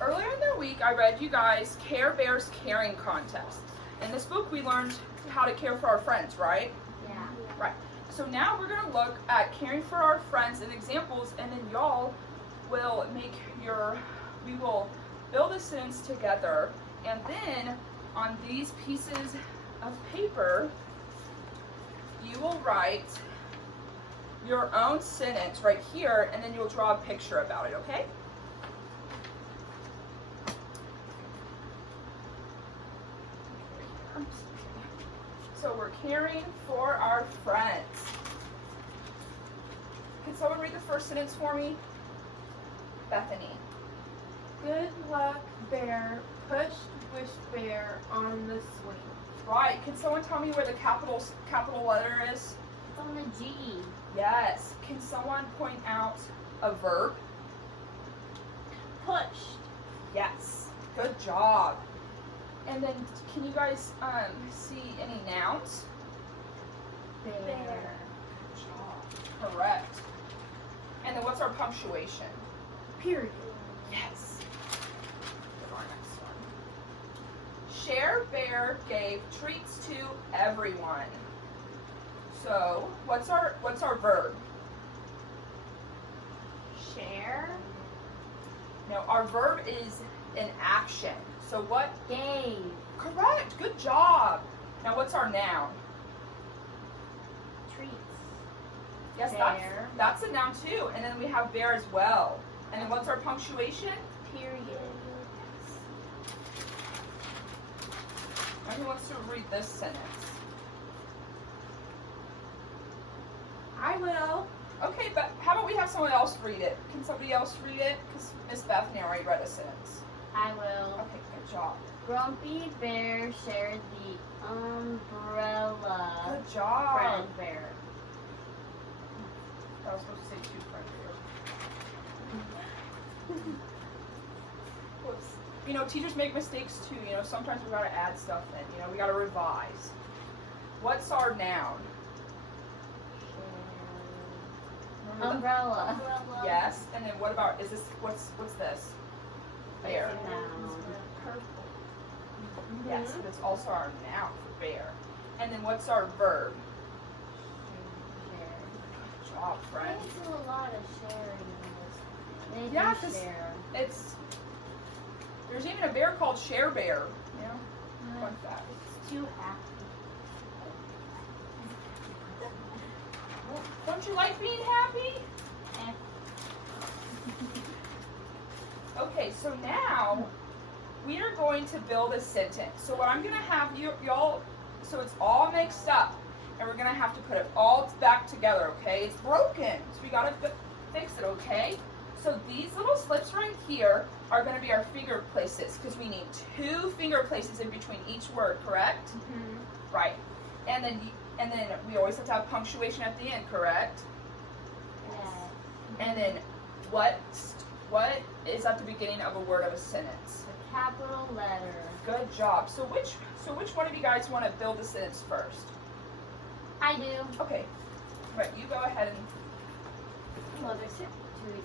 Earlier in the week, I read you guys Care Bears Caring Contest. In this book, we learned how to care for our friends, right? Yeah. Right. So now we're going to look at caring for our friends and examples, and then y'all will we will build a sentence together, and then on these pieces of paper, you will write your own sentence right here, and then you'll draw a picture about it, okay? So we're caring for our friends. Can someone read the first sentence for me? Bethany. Good luck, bear. Pushed wish bear on the swing. Right. Can someone tell me where the capital letter is? It's on the G. Yes. Can someone point out a verb? Pushed. Yes. Good job. And then can you guys see any nouns? Bear. Good job. Correct. And then what's our punctuation? Period. Yes. Go to our next one. Share Bear gave treats to everyone. So what's our verb? Share. No, our verb is an action. So what? Gave. Correct. Good job. Now what's our noun? Treats. Yes, Bear. that's a noun too. And then we have bear as well. And then what's our punctuation? Period. Now who wants to read this sentence? I will. Okay, but how about we have someone else read it? Can somebody else read it? Because Miss Bethany already read a sentence. I will. Okay, good job. Grumpy Bear shared the umbrella. Good job. Friend Bear. I was supposed to say two friend bears. Whoops. You know, teachers make mistakes too. You know, sometimes we gotta add stuff in. You know, we gotta revise. What's our noun? Remember the- Umbrella. Yes, and then what about, is this, what's this? Bear. It's a noun. Yes, but it's also our noun for bear. And then what's our verb? Share. Good job, friend. They do a lot of sharing in this. They Yeah, do 'cause share. There's even a bear called Share Bear. You know? Fun fact. It's too happy. Don't you like being happy? Eh. Okay, so now we are going to build a sentence. So what I'm going to have y'all, so it's all mixed up, and we're going to have to put it all back together, okay? It's broken, so we got to fix it, okay? So these little slips right here are going to be our finger places, because we need 2 finger places in between each word, correct? Mm-hmm. Right. And then we always have to have punctuation at the end, correct? Yes. And then what is at the beginning of a word of a sentence? A capital letter. Good job. So which one of you guys want to build the sentence first? I do. Okay. Right, you go ahead and Well, there's 2 easy.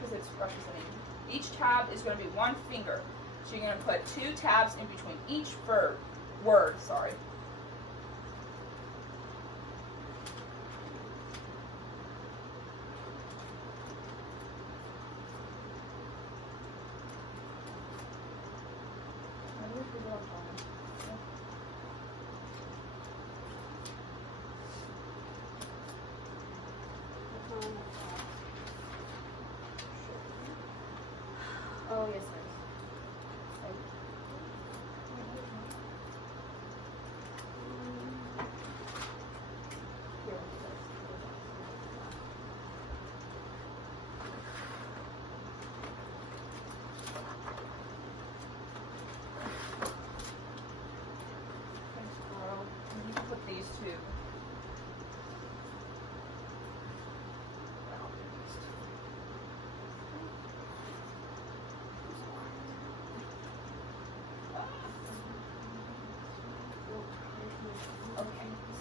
because it's representing. Each tab is going to be 1 finger. So you're going to put 2 tabs in between each word, sorry. Oh, yes, sir. Thanks, Carl. And you can put these 2.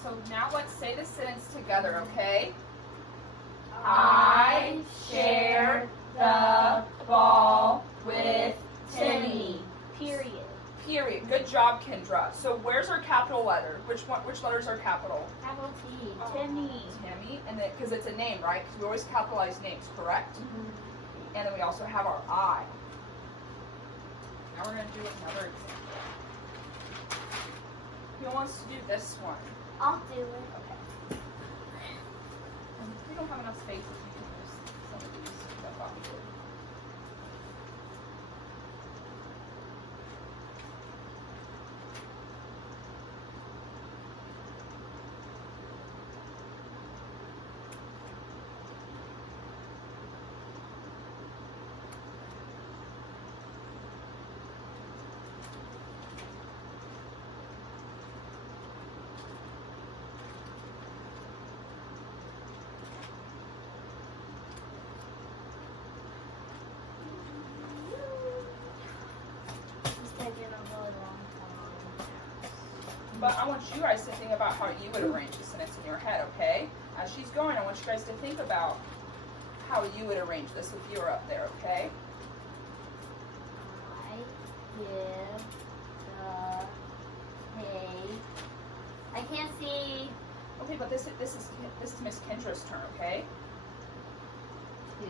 So now let's say the sentence together, okay? I share the job, Kendra. So where's our capital letter? Which letters are capital? Capital T. Oh. Timmy. Tammy, and then because it's a name, right? Because we always capitalize names, correct? Mm-hmm. And then we also have our I. Now we're gonna do another example. Who wants to do this one? I'll do it. Okay. We don't have enough space if we can use some of these. I thought we did. It's taking a really long time. But I want you guys to think about how you would arrange a sentence in your head, okay? As she's going, I want you guys to think about how you would arrange this if you were up there, okay? I give the cake. I can't see Okay, but this is Miss Kendra's turn, okay? to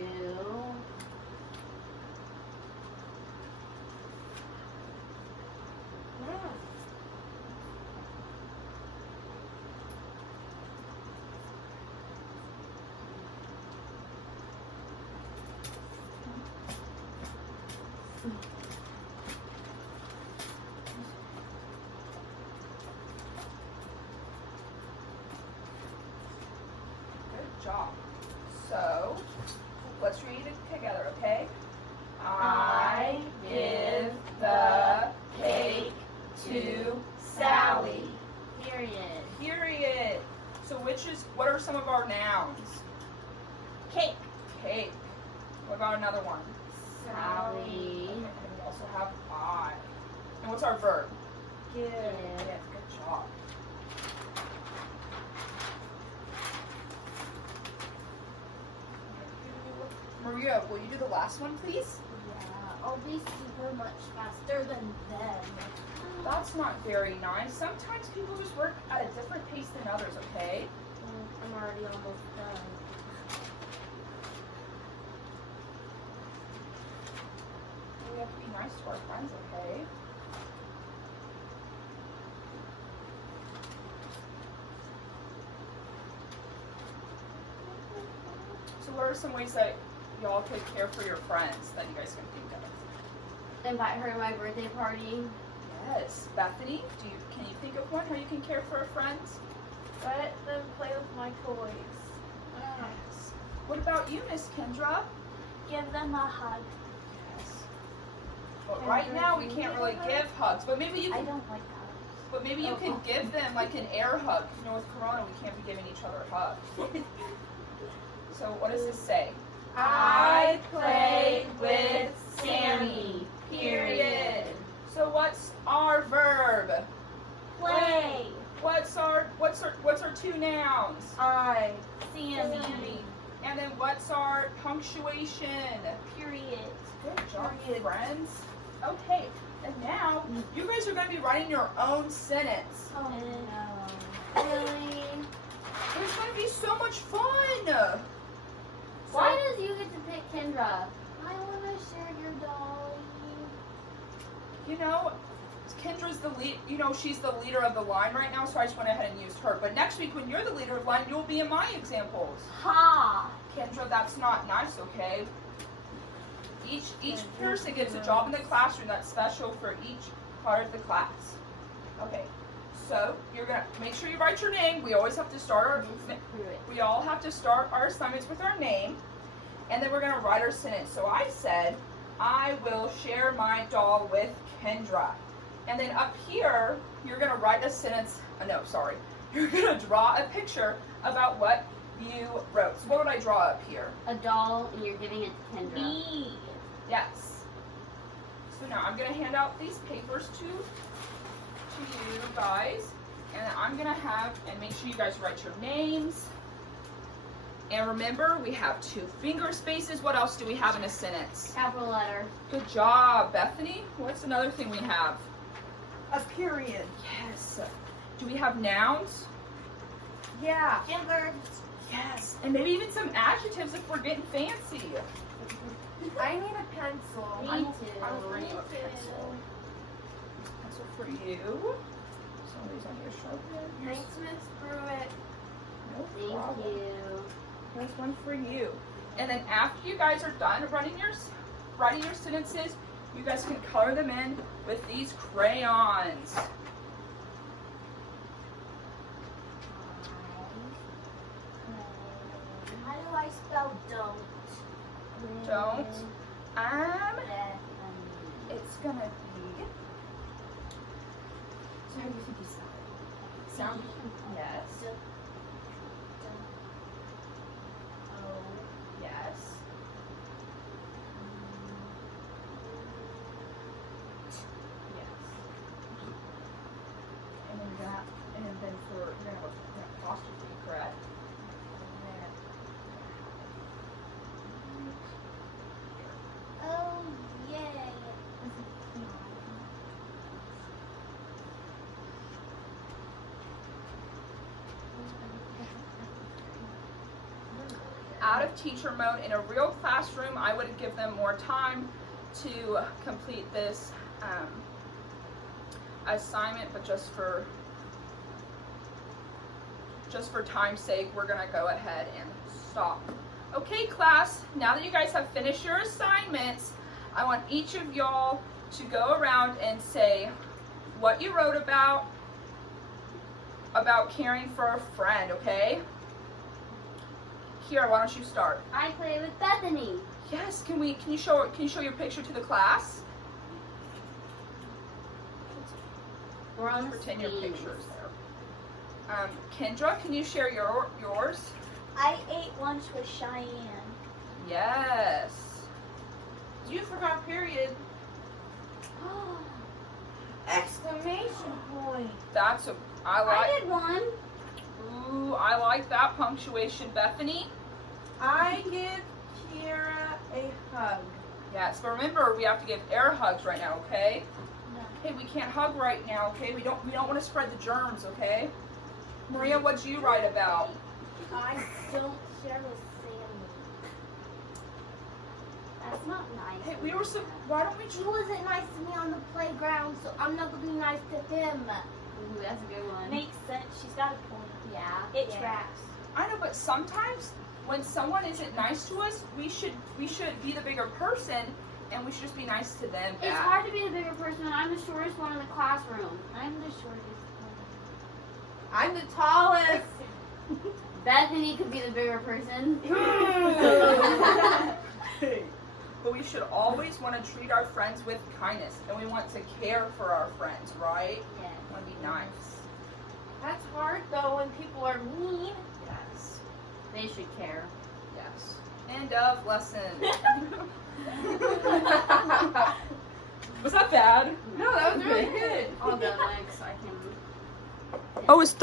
Good job. So, let's read it together, okay? I give the cake to Sally. Period. Period. So what are some of our nouns? Cake. Cake. What about another one? Sally. Okay, and we also have I. And what's our verb? Give. Good job. Maria, will you do the last one, please? Yeah, I'll be super much faster than them. That's not very nice. Sometimes people just work at a different pace than others, okay? I'm already almost done. We have to be nice to our friends, okay? So what are some ways that y'all could care for your friends that you guys can think of? Invite her to my birthday party. Yes. Bethany, can you think of one how you can care for our friends? Let them play with my toys. Yes. What about you, Miss Kendra? Give them a hug. Yes. But right now we can't really give hugs, but maybe you I can. don't like hugs. But maybe you can give them like an air hug. You know, with Corona, we can't be giving each other hugs. So what does this say? I play with Sammy. Period. So what's our verb? Play. What's our two nouns? I. Sammy. And then what's our punctuation? Period. Good job, friends. Okay, and now you guys are going to be writing your own sentence. Oh no. Really? It's going to be so much fun. Why does you get to pick Kendra? I want to share your dolly. You know, Kendra's the lead. You know, she's the leader of the line right now, so I just went ahead and used her. But next week, when you're the leader of the line, you'll be in my examples. Ha! Kendra, that's not nice, okay? Each person gets a job in the classroom that's special for each part of the class. Okay, so you're gonna make sure you write your name. We always have to start we all have to start our assignments with our name, and then we're gonna write our sentence. So I said, I will share my doll with Kendra. And then up here, you're gonna write a sentence, you're gonna draw a picture about what you wrote. So what would I draw up here? A doll, and you're giving it to Kendra. Me. Yes. So now I'm gonna hand out these papers to you guys, and I'm gonna and make sure you guys write your names. And remember, we have 2 finger spaces. What else do we have in a sentence? Capital letter. Good job, Bethany. What's another thing we have? A period. Yes. Do we have nouns? Yeah. Adverbs. Yes. And maybe even some adjectives if we're getting fancy. I need a pencil. Me I will too. bring you a pencil. Pencil for you. Somebody's on your sharpener. Thanks, Miss Pruitt. No Thank problem. you. There's one for you. And then after you guys are done writing your sentences, you guys can color them in with these crayons. How do I spell don't? Don't. It's gonna be. So how do you think you sound? Sound? Yes. Yes. Yes. And then that, and then for you're gonna have an apostrophe, correct? Oh, yay. Out of teacher mode. In a real classroom, I would give them more time to complete this assignment, but just for time's sake, we're gonna go ahead and stop. Okay, class, now that you guys have finished your assignments, I want each of y'all to go around and say what you wrote about caring for a friend, okay? Kira, why don't you start? I play with Bethany. Yes, can you show your picture to the class? We're on Pretend your skis. pictures there. Kendra, can you share yours? I ate lunch with Cheyenne. Yes. You forgot period. Exclamation point. I did one. Ooh, I like that punctuation. Bethany? I give Kira a hug. Yes, but remember we have to give air hugs right now, okay? No. Hey, we can't hug right now, okay? We don't want to spread the germs, okay? Maria, what'd you write about? I don't share with Sammy. That's not nice. Hey, why don't we He wasn't nice to me on the playground, so I'm not gonna be nice to him. Ooh, that's a good one. Makes sense. She's got a point. Yeah. It tracks. I know, but sometimes when someone isn't nice to us, we should be the bigger person, and we should just be nice to them back. It's hard to be the bigger person when I'm the shortest one in the classroom. I'm the shortest one. I'm the tallest. Bethany could be the bigger person. But we should always want to treat our friends with kindness, and we want to care for our friends, right? Yeah. We want to be nice. That's hard though when people are mean. Yes. They should care. Yes. End of lesson. Was that bad? No, that was really good. I'll go next. I can. Oh, it's